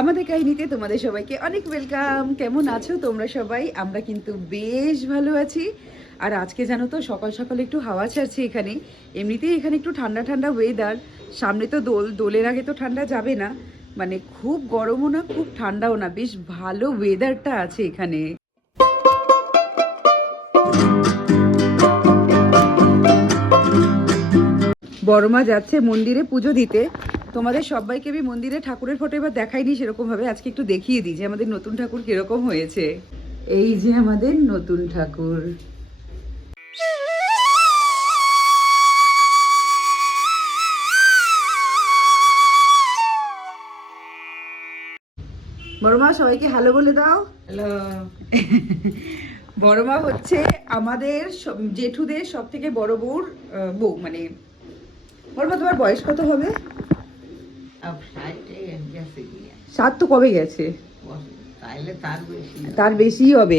আমাদের কাহিনীতে তোমাদের সবাইকে অনেক ওয়েলকাম। কেমন আছো তোমরা সবাই? আমরা কিন্তু বেশ ভালো আছি। আর আজকে জানো তো সকাল সকাল একটু হাওয়া ছাড়ছে এখানে। এমনিতেই এখানে একটু ঠান্ডা ঠান্ডা ওয়েদার। সামনে তো দোলের আগে তো ঠান্ডা যাবে না, মানে খুব গরমও না খুব ঠান্ডাও না, বেশ ভালো ওয়েদারটা আছে এখানে। বড় মা যাচ্ছে মন্দিরে পুজো দিতে। তোমাদের সবাইকে আমি মন্দিরে ঠাকুরের ফটো এবার দেখাইনি সেরকম ভাবে, আজকে একটু দেখিয়ে দিই যে আমাদের নতুন ঠাকুর কিরকম হয়েছে। এই যে আমাদের নতুন ঠাকুর। বড় মা সবাইকে হ্যালো বলে দাও। হ্যালো। বড় মা হচ্ছে আমাদের জেঠুদের সব থেকে বড় বউর বউ, মানে বড় মা তোমার বয়স কত হবে? 7 তো কবে গেছে, তার বেশি হবে।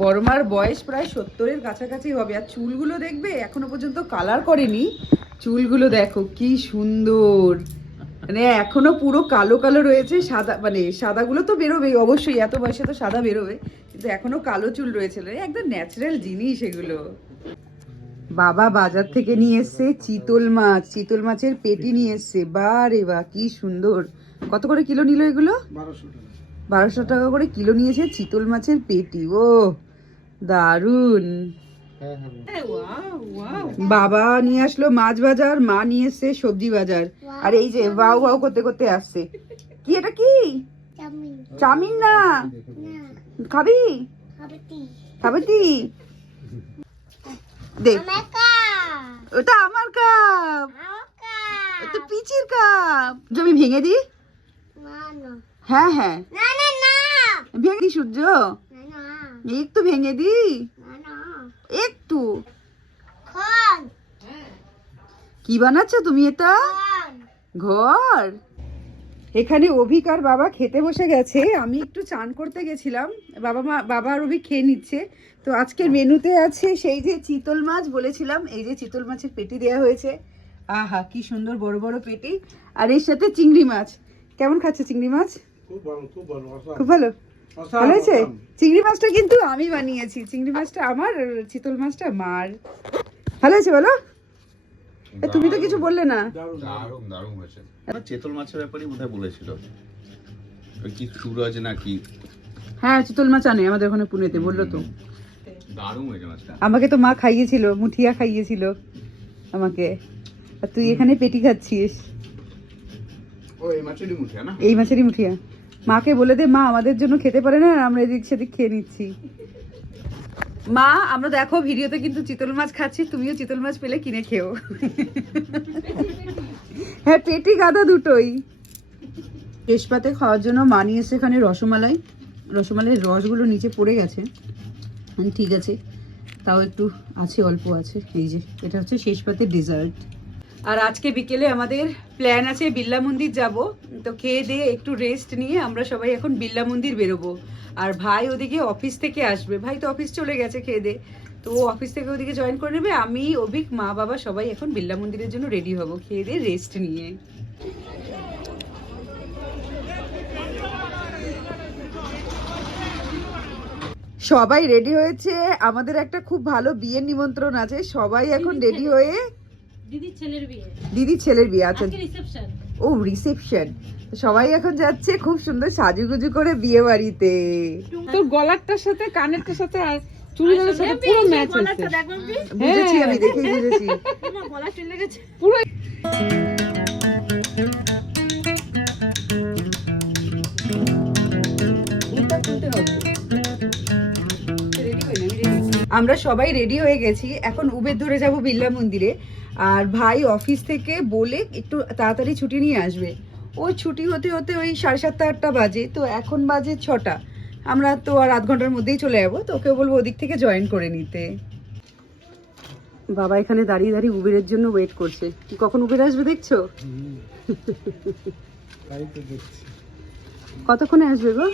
বড়মার বয়স প্রায় 70-এর কাছাকাছি হবে। আর চুলগুলো দেখবে এখনো পর্যন্ত কালার করেনি। চুলগুলো দেখো কি সুন্দর, মানে এখনো পুরো কালো কালো রয়েছে। সাদা মানে সাদাগুলো তো বেরোবে অবশ্যই, এত বয়সে তো সাদা বেরোবে, কিন্তু এখনো কালো চুল রয়েছে। একদম ন্যাচারাল জিনিস এগুলো। বাবা বাজার থেকে নিয়ে এসছে চিতল মাছ, চিতল মাছের পেটি নিয়ে এসছে। বারে বা কি সুন্দর। কত করে কিলো নিল এগুলো? 1200 টাকা করে কিলো নিয়েছে চিতল মাছের পেটি। ও দারুন। বাবা নিয়ে আসলো মাছ বাজার, মা নিয়ে এসছে সবজি বাজার। আর এই যে ওয়াও ওয়াও করতে করতে আসছে। কি এটা কি? চাউমিন না, খাবি? খাবি তুই? দেখ, ওটা আমার কাপ, ওটা পিচির কাপ। আমি ভেঙে দিই? হ্যাঁ হ্যাঁ ভেঙে দি সূর্য, একটু ভেঙে দি, একটু। কি বানাচ্ছো তুমি এটা? ঘর। এখানে অভিক আর বাবা খেতে বসে গেছে। আমি একটু চান করতে গেছিলাম, বাবা আর অভিক খেয়ে নিচ্ছে। তো আজকের মেনুতে আছে সেই যে চিতল মাছ বলেছিলাম, এই যে চিতল মাছের পেটি দেয়া হয়েছে। আহা কি সুন্দর বড় বড় পেটি। আর এর সাথে চিংড়ি মাছ। কেমন খাচ্ছে চিংড়ি মাছ? খুব ভালো, ভালো হয়েছে। চিংড়ি মাছটা কিন্তু আমি বানিয়েছি, চিংড়ি মাছটা আমার, চিতল মাছটা মার। ভালো হয়েছে বলো? তুমি তো কিছু বললে না। দারুণ দারুণ হয়েছে। চিতল মাছের ব্যাপারেই বোধহয় বলেছিল, ওই কি চুর আছে নাকি? হ্যাঁ চিতল মাছ আনে আমাদের ওখানে পুনেতে, বললো তো। দারুণ হয়েছে মাছটা। আমাকে তো মা খাইয়েছিল, মুঠিয়া খাইয়েছিল আমাকে। আর তুই এখানে পেটি খাচ্ছিস। ও এই মাছেরই মুঠিয়া না? এই মাছেরই মুঠিয়া। মাকে বলে দে মা আমাদের জন্য খেতে পারে না, আমরা এদিক সেদিক খেয়ে নিচ্ছি। মা আমরা দেখো ভিডিওতে কিন্তু চিতল মাছ খাচ্ছি, তুমিও চিতল মাছ পেলে কিনে খেও। হ্যাঁ পেটি গাদা দুটোই। তেজপাতে খাওয়ার জন্য মা নিয়ে এসে এখানে রসমালাই। রসমালাইয়ের রসগুলো নিচে পড়ে গেছে, ঠিক আছে তাও একটু আছে, অল্প আছে। এই যে এটা হচ্ছে শেষ পাতের ডেজার্ট। আর আজকে বিকেলে আমাদের প্ল্যান আছে বিড়লা মন্দির যাব। তো খেয়ে দিয়ে একটু রেস্ট নিয়ে আমরা সবাই এখন বিড়লা মন্দির বেরোবো। আর ভাই ওদিকে অফিস থেকে আসবে, ভাই তো অফিস চলে গেছে খেয়ে দিয়ে, তো অফিস থেকে ওদিকে জয়েন করে নেবে। আমি অভিক মা বাবা সবাই এখন বিড়লা মন্দিরের জন্য রেডি হব খেয়ে দিয়ে রেস্ট নিয়ে। সবাই রেডি হয়েছে, আমাদের একটা খুব ভালো বিয়ের নিমন্ত্রণ আছে। সবাই এখন রেডি হয়ে, দিদির ছেলের বিয়ে আছে। ও রিসেপশন। সবাই এখন যাচ্ছে খুব সুন্দর সাজুগুজু করে বিয়ে বাড়িতে। তোর গলারটার সাথে কানেরটার সাথে আর চুড়িদারের সাথে পুরো ম্যাচ হচ্ছে। বুঝেছি, আমি দেখে বুঝেছি পুরো। আমরা সবাই রেডি হয়ে গেছি, এখন উবের ধরে যাব বিড়লা মন্দিরে। আর ভাই অফিস থেকে বলে একটু তাড়াতাড়ি ছুটি নিয়ে আসবে। ওই ছুটি হতে হতে ওই 7:30 8টা বাজে, তো এখন বাজে 6টা। আমরা তো আর আধ ঘন্টার মধ্যেই চলে যাবো, তো ওকে বলবো ওদিক থেকে জয়েন করে নিতে। বাবা এখানে দাঁড়িয়ে দাঁড়িয়ে উবেরের জন্য ওয়েট করছে। কখন উবের আসবে দেখছো? কতক্ষণে আসবে গো?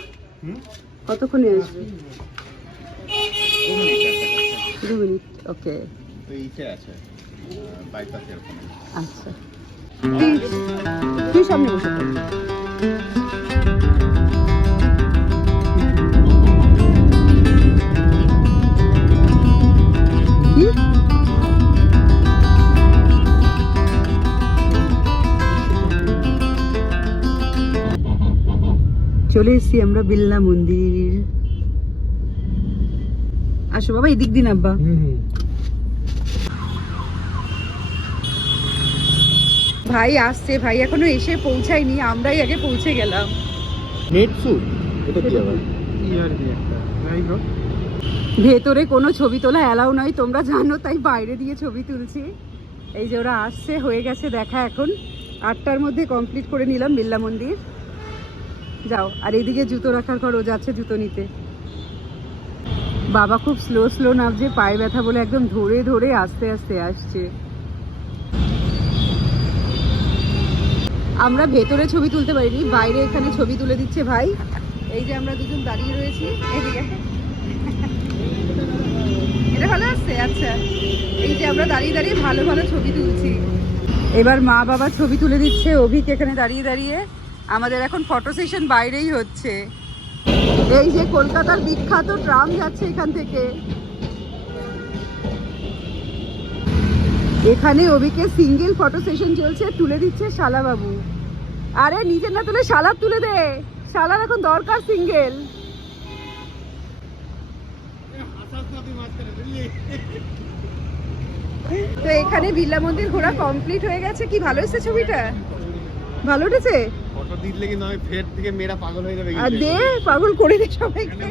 কতক্ষণে আসবে? 2 মিনিট। ওকে আচ্ছা, তুই সামনে বসে। চলে এসেছি আমরা বিল্লা মন্দির। আসো বাবা, এদিক দিন আব্বা। ভাই আসছে, ভাই এখনো এসে পৌঁছায়নি, আমরাই আগে পৌঁছে গেলাম। ভেতরে কোনো ছবি তোলা অ্যালাউ নয় তোমরা জানো, তাই বাইরে দিয়ে ছবি তুলছি। এই যে ওরা আসছে, হয়ে গেছে দেখা, এখন 8টার মধ্যে কমপ্লিট করে নিলাম বিল্লা মন্দির। যাও, আর এইদিকে জুতো রাখার ঘর, ও যাচ্ছে জুতো নিতে। বাবা খুব স্লো স্লো নামছে, পায়ে ব্যথা বলে একদম ধরে ধরে আস্তে আস্তে আসছে। আমরা ভেতরে ছবি তুলতে পারিনি, বাইরে এখানে ছবি তুলে দিচ্ছে ভাই। এই যে আমরা দুজন দাঁড়িয়ে রয়েছি এদিকে, এটা ভালো আসছে। আচ্ছা, এই যে আমরা দাঁড়িয়ে দাঁড়িয়ে ভালো ভালো ছবি তুলছি। এবার মা বাবা ছবি তুলে দিচ্ছে, অভিক এখানে দাঁড়িয়ে দাঁড়িয়ে। আমাদের এখন ফটো সেশন বাইরেই হচ্ছে। এই যে কলকাতার বিখ্যাত ট্রাম যাচ্ছে এখান থেকে। এখানে অভিকে সিঙ্গেল ফটো সেশন চলছে, তুলে দিচ্ছে শালা বাবু। আরে নিজের না তুলে শালার তুলে দে, শালার এখন দরকার সিঙ্গেল। তো এখানে বিল্লা মন্দির ঘোরা কমপ্লিট হয়ে গেছে। কি ভালো এসেছে ছবিটা? ভালো উঠেছে? ফটো দিলে কি নয় ফের থেকে মেয়েরা পাগল হয়ে যাবে। আর দে, পাগল করে দে সবাইকে।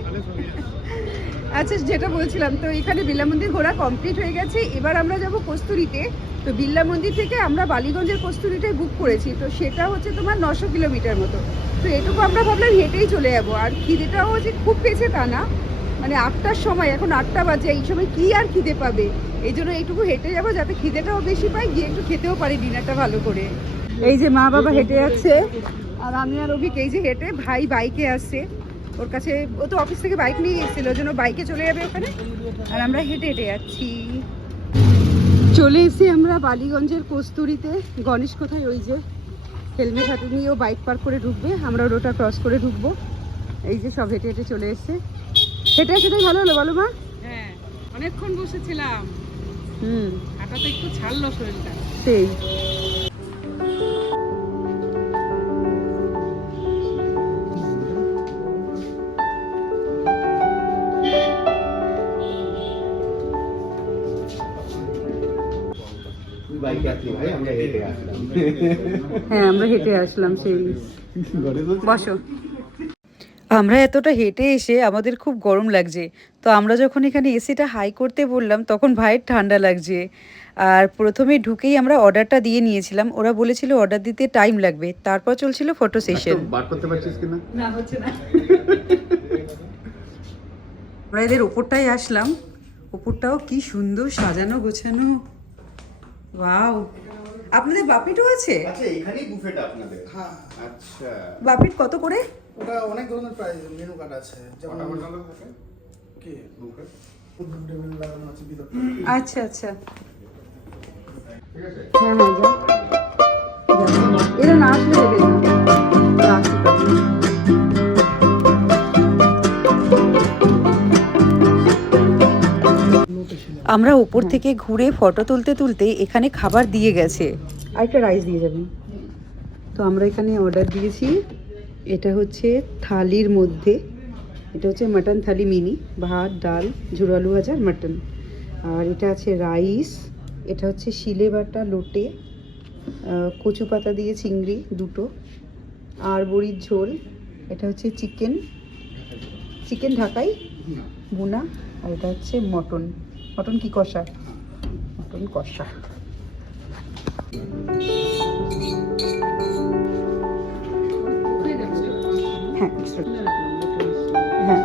আচ্ছা, যেটা বলছিলাম, তো এখানে বিল্লা মন্দির ঘোরা কমপ্লিট হয়ে গেছে। এবার আমরা যাব কস্তুরীতে। তো বিল্লা মন্দির থেকে আমরা বালিগঞ্জের কস্তুরীটাই বুক করেছি, তো সেটা হচ্ছে তোমার 900 কিলোমিটার মতো। তো এটুকু আমরা ভাবলাম হেঁটেই চলে যাবো। আর খিদেটাও যে খুব পেয়েছে তা না, মানে 8টার সময়, এখন 8টা বাজে, এই সময় কি আর খিদে পাবে, এই জন্য এইটুকু হেঁটে যাবো যাতে খিদেটাও বেশি পাই, গিয়ে একটু খেতেও পারি ডিনারটা ভালো করে। এই যে মা বাবা হেঁটে যাচ্ছে, আর আমি আর অভিক এই যে হেঁটে, ভাই বাইকে আসছে। ওর কাছে, ও তো অফিস থেকে বাইক নিয়ে এসেছিল, ওই জন্য বাইকে চলে যাবে ওখানে, আর আমরা হেঁটে হেঁটে যাচ্ছি। চলে এসেছি আমরা বালিগঞ্জের কস্তুরীতে। গণেশ কোথায়? ওই যে হেলমেট হাতে নিয়ে ও বাইক পার্ক করে ঢুকবে, আমরা রোডটা ক্রস করে ঢুকবো। এই যে সব হেঁটে হেঁটে চলে এসছে। হেঁটে সেটাই ভালো হলো বলো মা? হ্যাঁ, অনেকক্ষণ বসেছিলাম, হাঁটাতে একটু ছাড়লো শরীরটা। সেই হ্যাঁ, আমরা হেঁটে আসলাম। সেই বসো। আমরা এতটা হেঁটে এসে আমাদের খুব গরম লাগছে, তো আমরা যখন এখানে এসিটা হাই করতে বললাম তখন ভাইয়ের ঠান্ডা লাগছে। আর প্রথমে ঢুকেই আমরা অর্ডারটা দিয়ে নিয়েছিলাম, ওরা বলেছিল অর্ডার দিতে টাইম লাগবে, তারপর চলছিল ফটো সেশন। বার করতে পারছিস কিনা? না, হচ্ছে না। আমরা এদের ওপরটাই আসলাম, ওপরটাও কি সুন্দর সাজানো গোছানো। ওয়াও, আপনাদের বাপিটও আছে? আচ্ছা, এখানেই বুফেট আপনাদের? হ্যাঁ। আচ্ছা, বাপিট কত করে? ওটা অনেক ধরনের প্রাইস মেনু কার্ড আছে, যেমন কি বুফেট ফুড মেনু লাগানো আছে ভিতরে। আচ্ছা আচ্ছা, ঠিক আছে। হ্যাঁ হ্যাঁ, যা এরা না আসলে দেবে না। আচ্ছা, আমরা উপর থেকে ঘুরে ফটো তুলতে তুলতে এখানে খাবার দিয়ে গেছে। আরেকটা রাইস দিয়ে যাবেন। তো আমরা এখানে অর্ডার দিয়েছি, এটা হচ্ছে থালির মধ্যে, এটা হচ্ছে মাটন থালি মিনি, ভাত ডাল ঝুরালু ভাজা মাটন। আর এটা আছে রাইস, এটা হচ্ছে শিলে বাটা লোটে, কচু পাতা দিয়ে চিংড়ি দুটো, আর বড়ির ঝোল। এটা হচ্ছে চিকেন ঢাকাই ভুনা, আর এটা হচ্ছে মটন কি কষা, মটন কষা। হ্যাঁ হ্যাঁ,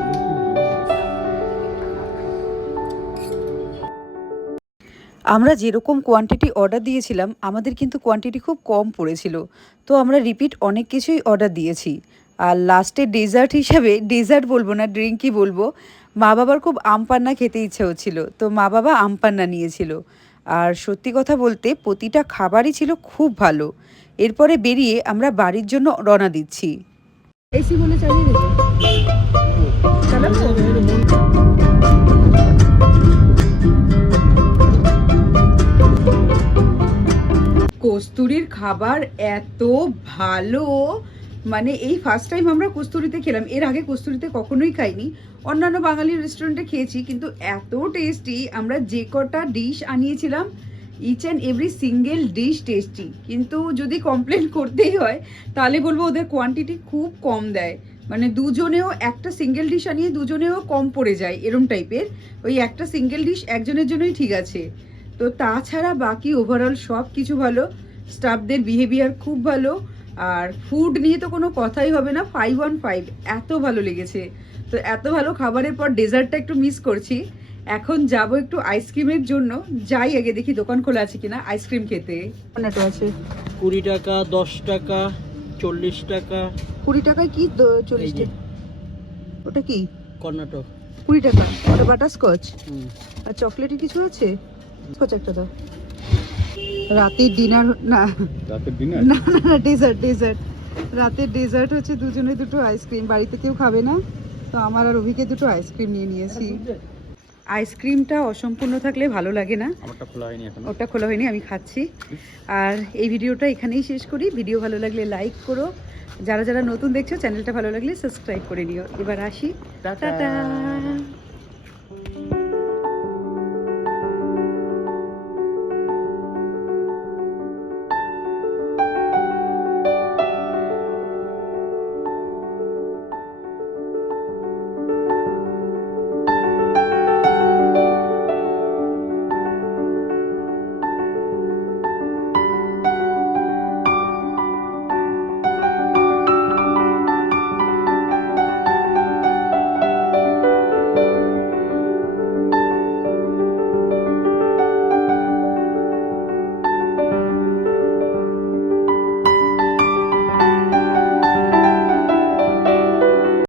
আমরা যেরকম কোয়ান্টিটি অর্ডার দিয়েছিলাম আমাদের কিন্তু কোয়ান্টিটি খুব কম পড়েছিল, তো আমরা রিপিট অনেক কিছুই অর্ডার দিয়েছি। আর লাস্টে ডেজার্ট হিসাবে, ডেজার্ট বলবো না, ড্রিঙ্কই বলবো, মা বাবার খুব আম পান্না খেতে ইচ্ছে হচ্ছিল, তো মা বাবা আম পান্না নিয়েছিল। আর সত্যি কথা বলতে প্রতিটা খাবারই ছিল খুব ভালো। এরপরে বেরিয়ে আমরা বাড়ির জন্য রওনা দিচ্ছি। এসি বলে চালিয়ে দেবো, চালাবো। কস্তুরীর খাবার এত ভালো, মানে এই ফার্স্ট টাইম আমরা কস্তুরিতে খেলাম, এর আগে কস্তুরিতে কখনোই খাইনি। অন্যান্য বাঙালি রেস্টুরেন্টে খেয়েছি, কিন্তু এত টেস্টি। আমরা যে কটা ডিশ আনিয়েছিলাম, each and every single dish tasty. কিন্তু যদি কমপ্লেন করতেই হয় তাহলে বলবো ওদের কোয়ান্টিটি খুব কম দেয়। মানে দুজনেও একটা সিঙ্গেল ডিশ আনিয়ে দুজনেও কম পড়ে যায় এরম টাইপের। ওই একটা সিঙ্গেল ডিশ একজনের জন্যই ঠিক আছে। তো তাছাড়া বাকি ওভারঅল সব কিছু ভালো, স্টাফদের বিহেভিয়ার খুব ভালো, আর ফুড নিয়ে তো কোনো কথাই হবে না, 5/5 এত ভালো লেগেছে। তো এত ভালো খাবারের পর ডেজার্টটা একটু মিস করছি। এখন যাব একটু আইসক্রিমের জন্য, যাই আগে দেখি দোকান খোলা আছে কিনা আইসক্রিম খেতে। কর্নাটো আছে 20 টাকা, 10 টাকা, 40 টাকা। 20 টাকায় কি 40 টাকা? ওটা কি? কর্ণাটক। 20 টাকা। ওটা বাটারস্কচ। আর চকলেটের কিছু আছে? স্কচ একটা দাও। রাতের ডিনার না, রাতের ডিনার না না না, ডেজার্ট ডেজার্ট। রাতের ডেজার্ট হচ্ছে দুজনে দুটো আইসক্রিম। বাড়িতে কেউ খাবে না, তো আমার আর অভিকে দুটো আইসক্রিম নিয়ে নিয়েছি। আইসক্রিমটা অসম্পূর্ণ থাকলে ভালো লাগে না, আমারটা খোলা হয়নি এখন। ওটা খোলা হয়নি, আমি খাচ্ছি। আর এই ভিডিওটা এখানেই শেষ করি। ভিডিও ভালো লাগলে লাইক করো, যারা যারা নতুন দেখছো চ্যানেলটা ভালো লাগলে সাবস্ক্রাইব করে নিও। এবার আসি, টাটা।